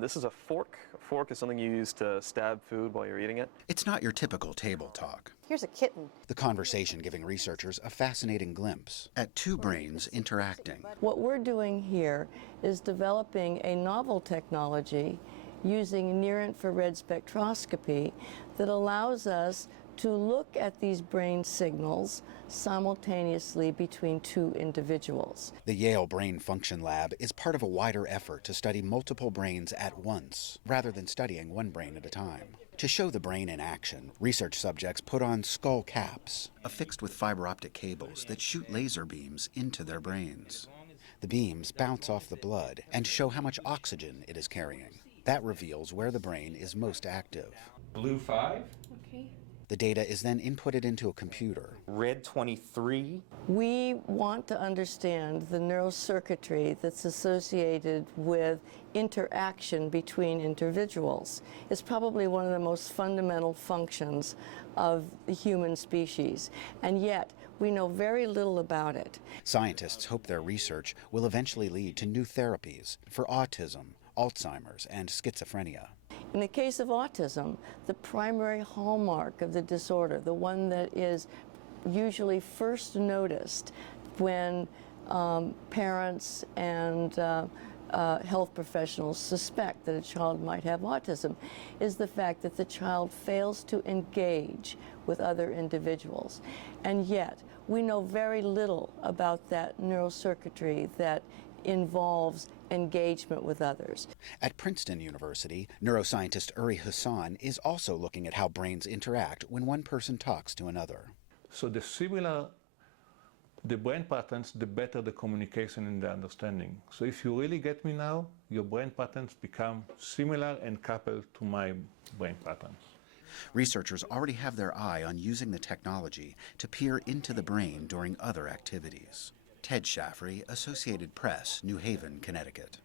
This is a fork. A fork is something you use to stab food while you're eating it. It's not your typical table talk. Here's a kitten. The conversation giving researchers a fascinating glimpse at two brains interacting. What we're doing here is developing a novel technology using near-infrared spectroscopy that allows us to look at these brain signals simultaneously between two individuals. The Yale Brain Function Lab is part of a wider effort to study multiple brains at once, rather than studying one brain at a time. To show the brain in action, research subjects put on skull caps, affixed with fiber optic cables that shoot laser beams into their brains. The beams bounce off the blood and show how much oxygen it is carrying. That reveals where the brain is most active. Blue 5. Okay. The data is then inputted into a computer. Red 23. We want to understand the neurocircuitry that's associated with interaction between individuals. It's probably one of the most fundamental functions of the human species, and yet we know very little about it. Scientists hope their research will eventually lead to new therapies for autism, Alzheimer's, and schizophrenia. In the case of autism, the primary hallmark of the disorder, the one that is usually first noticed when parents and health professionals suspect that a child might have autism, is the fact that the child fails to engage with other individuals. And yet, we know very little about that neurocircuitry that involves engagement with others. At Princeton University, neuroscientist Uri Hassan is also looking at how brains interact when one person talks to another. So the similar the brain patterns, the better the communication and the understanding. So if you really get me now, your brain patterns become similar and coupled to my brain patterns. Researchers already have their eye on using the technology to peer into the brain during other activities. Ted Shaffrey, Associated Press, New Haven, Connecticut.